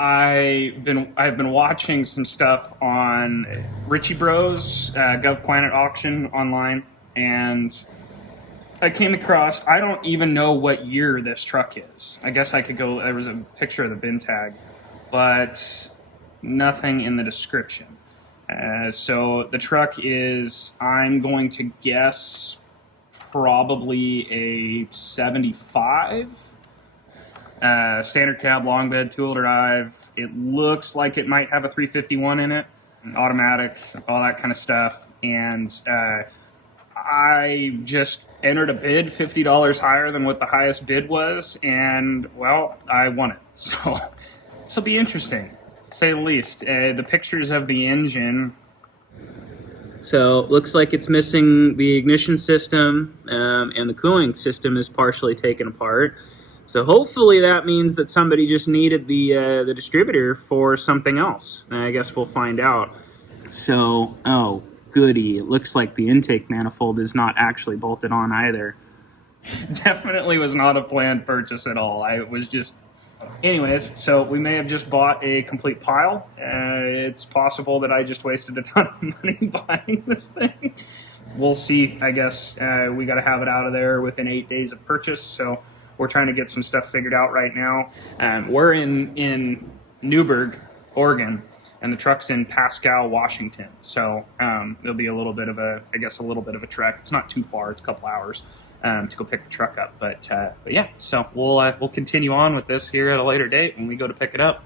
I've been watching some stuff on Richie Bros Gov Planet auction online, and I came across. I don't even know what year this truck is. I guess I could go. There was a picture of the bin tag, but nothing in the description. So the truck is, I'm going to guess, probably a 75. Standard cab, long bed, two-wheel drive. It looks like it might have a 351 in it, automatic, all that kind of stuff. And I just entered a bid $50 higher than what the highest bid was, and well, I won it. So this will be interesting, to say the least. The pictures of the engine. So looks like it's missing the ignition system, and the cooling system is partially taken apart. So hopefully that means that somebody just needed the distributor for something else. And I guess we'll find out. So, oh, goody. It looks like the intake manifold is not actually bolted on either. Definitely was not a planned purchase at all. I was just... Anyways, so we may have just bought a complete pile. It's possible that I just wasted a ton of money buying this thing. We'll see, I guess. We got to have it out of there within 8 days of purchase, so... We're trying to get some stuff figured out right now. We're in Newberg, Oregon, and the truck's in Pascal, Washington. So there'll be a little bit of a trek. It's not too far. It's a couple hours to go pick the truck up. But yeah, so we'll continue on with this here at a later date when we go to pick it up.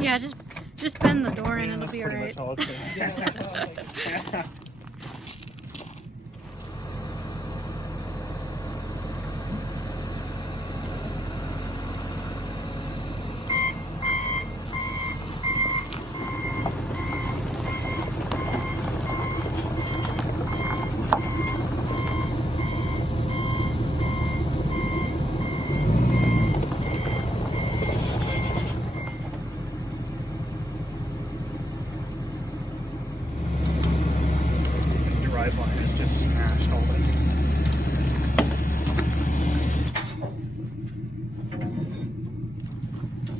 Yeah, just bend the door and it'll be alright. Driveline is just smashed all the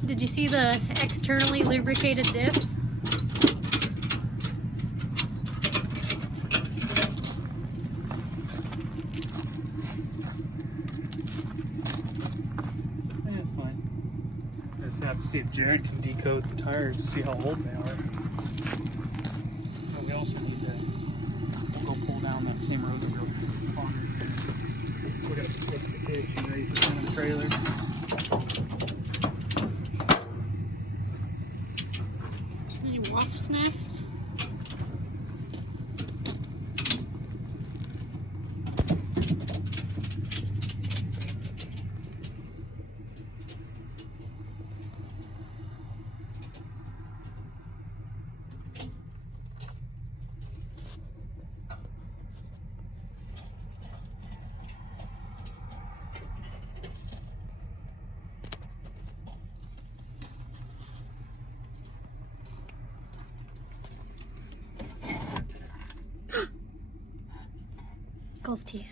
Did you see the externally lubricated diff? That's fine. I just have to see if Jared can decode the tires to see how old they are. We also need to go pull down that same road that goes on. He's just in the trailer. Any wasps' nests? Golf tee.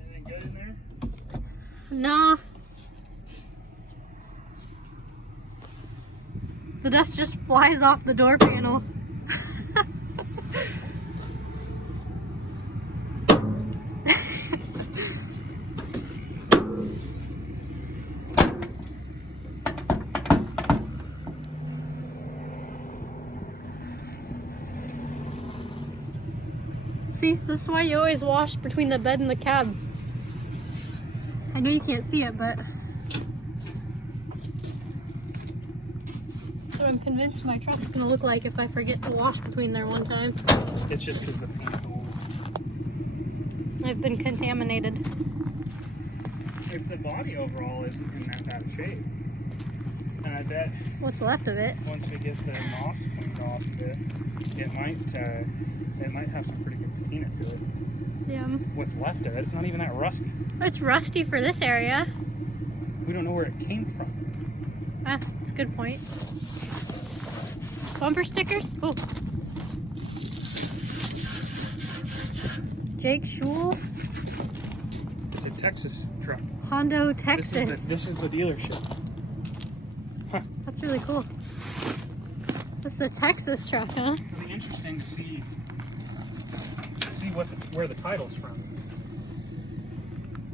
Anything good in there? Nah. The dust just flies off the door panel. See, this is why you always wash between the bed and the cab. I know you can't see it, but so I'm convinced my truck's gonna look like if I forget to wash between there one time. It's just because the paint's old. I've been contaminated. If the body overall isn't in that bad of shape. And I bet What's left of it? once we get the moss cleaned off of it, it might have some pretty good patina to it. Yeah. What's left of it, it's not even that rusty. It's rusty for this area. We don't know where it came from. Ah, that's a good point. Bumper stickers? Oh. Jake Schul, It's a Texas truck. Hondo, Texas. This is the dealership. Huh. That's really cool. This is a Texas truck, huh? It'll be interesting to see where the title's from.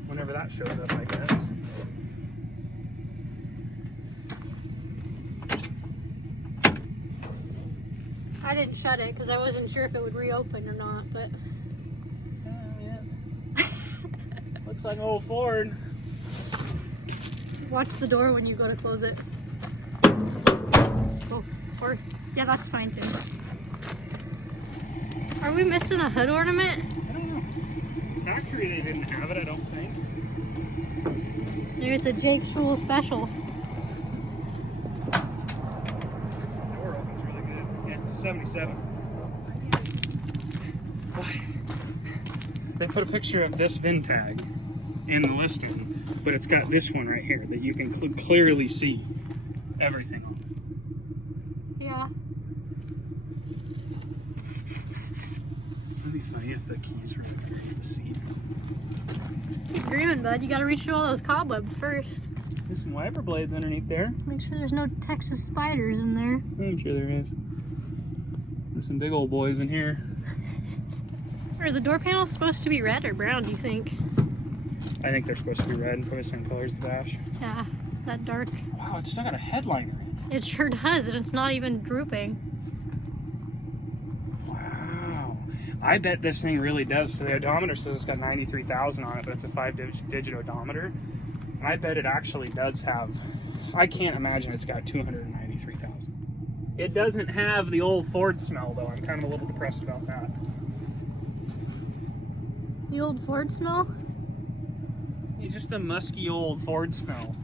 Whenever that shows up, I guess. I didn't shut it because I wasn't sure if it would reopen or not, but Yeah. Looks like an old Ford. watch the door when you go to close it. Oh, or, yeah, that's fine too. Are we missing a hood ornament? I don't know. Factory they didn't have it, I don't think. Maybe it's a Jake Schul special. Door opens really good. Yeah, it's a 77. Why? They put a picture of this VIN tag in the listing, but it's got this one right here that you can clearly see everything on. Yeah. It'd be funny if the keys were underneath the seat. Keep dreaming, bud. You gotta reach through all those cobwebs first. There's some wiper blades underneath there. Make sure there's no Texas spiders in there. I'm sure there is. There's some big old boys in here. Are the door panels supposed to be red or brown, do you think? I think they're supposed to be red and put the same colors as the dash. Yeah, that dark. Wow, it's still got a headliner in it. It sure does, and it's not even drooping. Wow. I bet this thing really does. So the odometer says it's got 93,000 on it, but it's a 5-digit odometer. And I bet it actually does have, I can't imagine it's got 293,000. It doesn't have the old Ford smell, though. I'm kind of a little depressed about that. The old Ford smell? It's just the musky old Ford smell.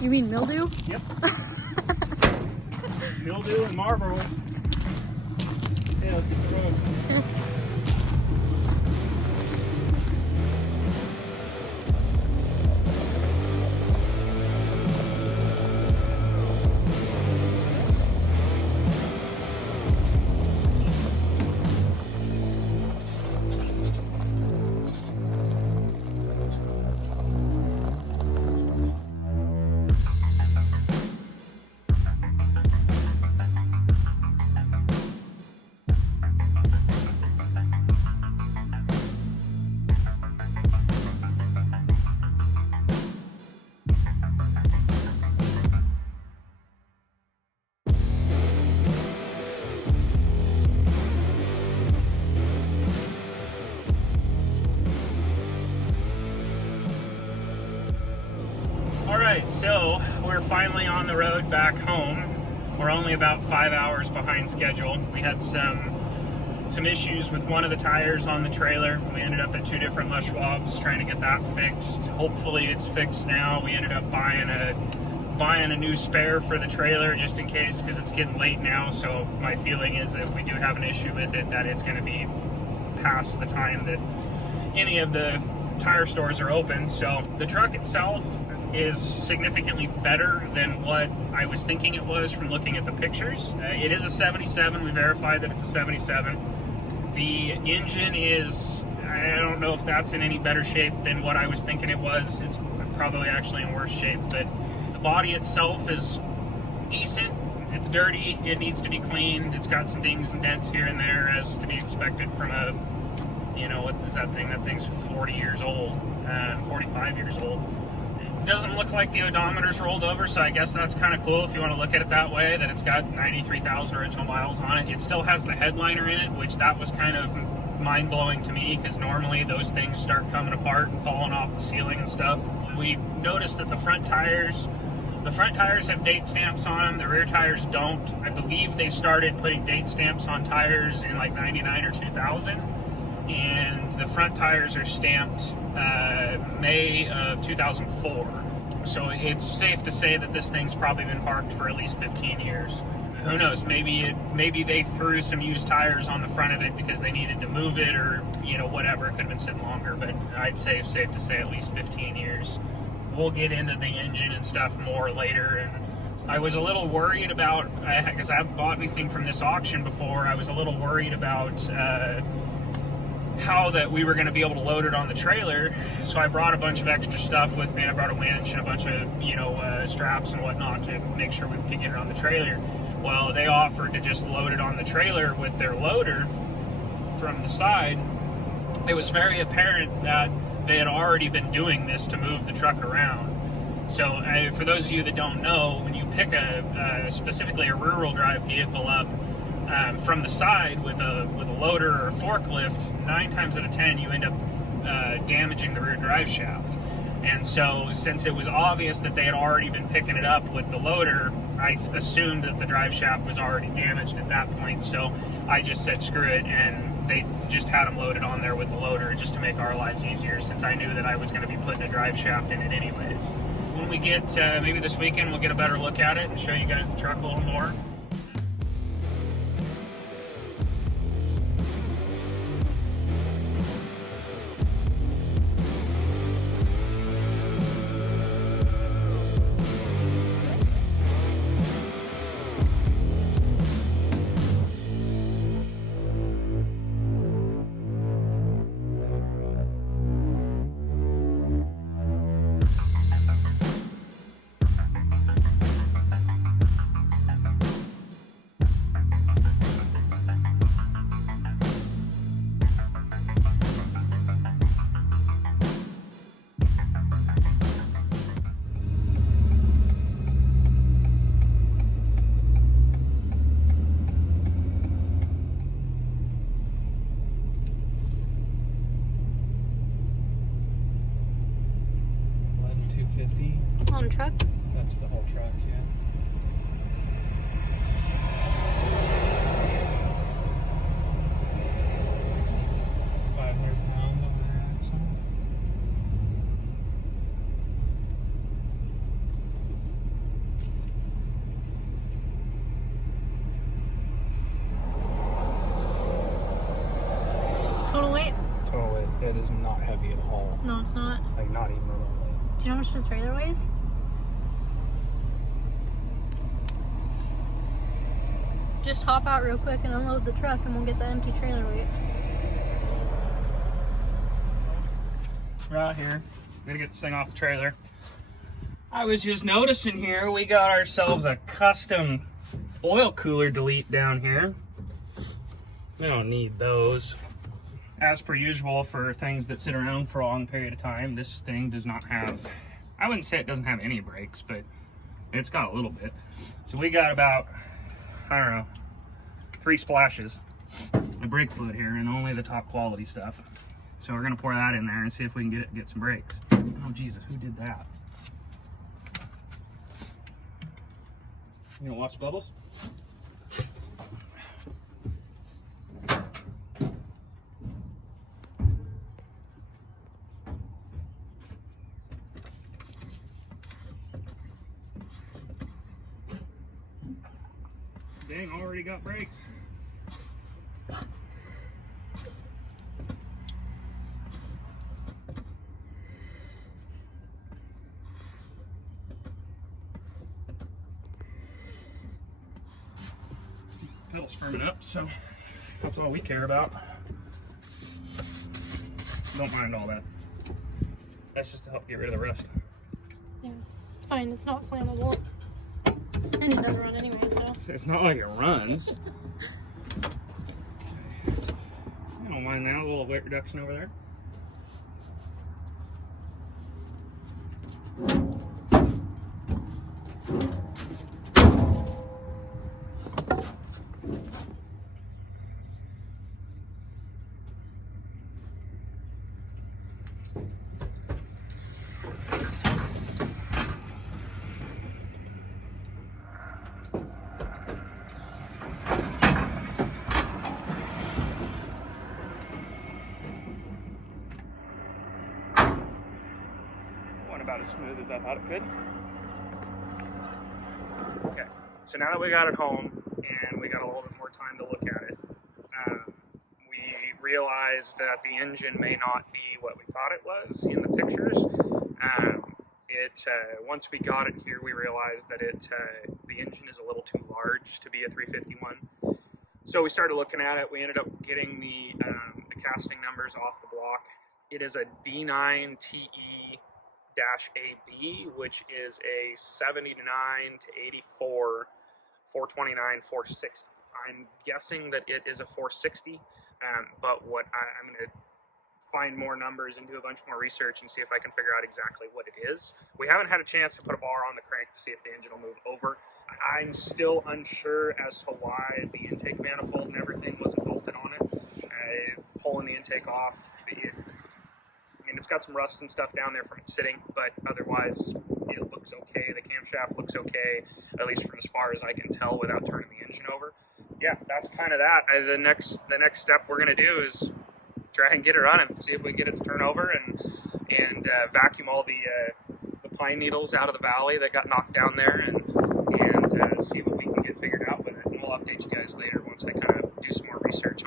You mean mildew? Yep. Mildew and Marlboro. Yeah, let's get the road. right, so we're finally on the road back home. We're only about 5 hours behind schedule. We had some issues with one of the tires on the trailer. We ended up at 2 different mush swabs trying to get that fixed. Hopefully it's fixed now. We ended up buying a new spare for the trailer just in case, because it's getting late now. So my feeling is that if we do have an issue with it, that it's going to be past the time that any of the tire stores are open. So the truck itself is significantly better than what I was thinking it was from looking at the pictures. It is a 77. We verified that it's a 77. The engine is, I don't know if that's in any better shape than what I was thinking it was. It's probably actually in worse shape, but the body itself is decent. It's dirty. It needs to be cleaned. It's got some dings and dents here and there, as to be expected from a, you know, what is that thing? That thing's 40 years old, 45 years old. It doesn't look like the odometer's rolled over, so I guess that's kind of cool if you want to look at it that way, that it's got 93,000 original miles on it. It still has the headliner in it, which that was kind of mind-blowing to me, because normally those things start coming apart and falling off the ceiling and stuff. We noticed that the front tires have date stamps on them. The rear tires don't. I believe they started putting date stamps on tires in like 99 or 2000. And the front tires are stamped May of 2004. So it's safe to say that this thing's probably been parked for at least 15 years. Who knows? Maybe they threw some used tires on the front of it because they needed to move it, or, you know, whatever. It could have been sitting longer, but I'd say it's safe to say at least 15 years. We'll get into the engine and stuff more later. And I was a little worried about, because I haven't bought anything from this auction before, I was a little worried about how that we were going to be able to load it on the trailer. So I brought a bunch of extra stuff with me. I brought a winch and a bunch of, you know, straps and whatnot to make sure we could get it on the trailer. Well, they offered to just load it on the trailer with their loader from the side. It was very apparent that they had already been doing this to move the truck around. So for those of you that don't know, when you pick specifically a rear-wheel drive vehicle up from the side with a loader or a forklift, 9 times out of 10 you end up damaging the rear drive shaft. And so, since it was obvious that they had already been picking it up with the loader, I assumed that the drive shaft was already damaged at that point. So I just said screw it, and they just had them loaded on there with the loader just to make our lives easier, since I knew that I was going to be putting a drive shaft in it anyways. When we get, maybe this weekend, we'll get a better look at it and show you guys the truck a little more. On the truck? That's the whole truck, yeah. £6,500 on the axle. Total weight? Total weight. It is not heavy at all. No, it's not. Like, not even remotely. Do you know how much this trailer weighs? Just hop out real quick and unload the truck and we'll get the empty trailer weight. We're out here. We're gonna get this thing off the trailer. I was just noticing here, we got ourselves a custom oil cooler delete down here. We don't need those. As per usual for things that sit around for a long period of time, this thing does not have, I wouldn't say it doesn't have any brakes, but it's got a little bit. So we got about, I don't know, 3 splashes of brake fluid here, and only the top quality stuff. So we're gonna pour that in there and see if we can get some brakes. Oh Jesus, who did that? You gonna watch bubbles? Dang, already got brakes. Pedal's firming up, so that's all we care about. Don't mind all that. That's just to help get rid of the rust. Yeah, it's fine. It's not flammable. And it doesn't run anyway, so. It's not like it runs. I don't mind that, a little weight reduction over there. About as smooth as I thought it could. Okay, so now that we got it home and we got a little bit more time to look at it, we realized that the engine may not be what we thought it was in the pictures. Once we got it here, we realized that the engine is a little too large to be a 351. So we started looking at it. We ended up getting the casting numbers off the block. It is a D9 TE-AB, which is a 79 to 84, 429, 460. I'm guessing that it is a 460, but I'm going to find more numbers and do a bunch more research and see if I can figure out exactly what it is. We haven't had a chance to put a bar on the crank to see if the engine will move over. I'm still unsure as to why the intake manifold and everything wasn't bolted on it. Pulling the intake off, it's got some rust and stuff down there from it sitting, but otherwise it looks okay. The camshaft looks okay, at least from as far as I can tell without turning the engine over. Yeah, that's kind of that. The next step we're gonna do is try and get it running, see if we can get it to turn over and vacuum all the pine needles out of the valley that got knocked down there, and see what we can get figured out with it. And we'll update you guys later once I kind of do some more research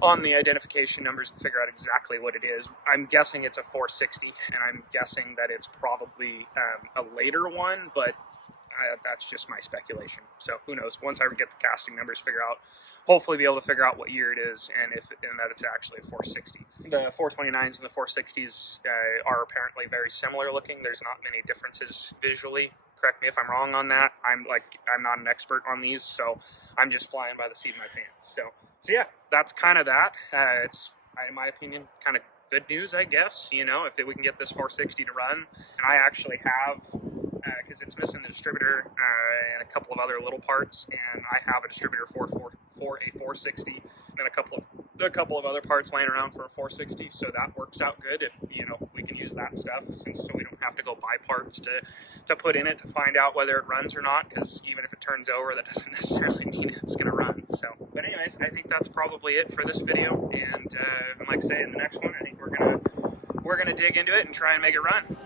on the identification numbers and figure out exactly what it is. I'm guessing it's a 460, and I'm guessing that it's probably a later one, but that's just my speculation. So who knows? Once I get the casting numbers figured out, hopefully be able to figure out what year it is and that it's actually a 460. The 429s and the 460s are apparently very similar looking. There's not many differences visually. Correct me if I'm wrong on that. I'm not an expert on these, so I'm just flying by the seat of my pants. So yeah, that's kind of that. It's, in my opinion, kind of good news, I guess. You know, if we can get this 460 to run, and I actually have, because it's missing the distributor and a couple of other little parts, and I have a distributor for a 460 and a couple of other parts laying around for a 460, so that works out good. If we can use that stuff, so we don't have to go buy parts to put in it to find out whether it runs or not, because even if it turns over, that doesn't necessarily mean it's going to run. So, but anyways, I think that's probably it for this video, and like I say, in the next one, I think we're gonna dig into it and try and make it run.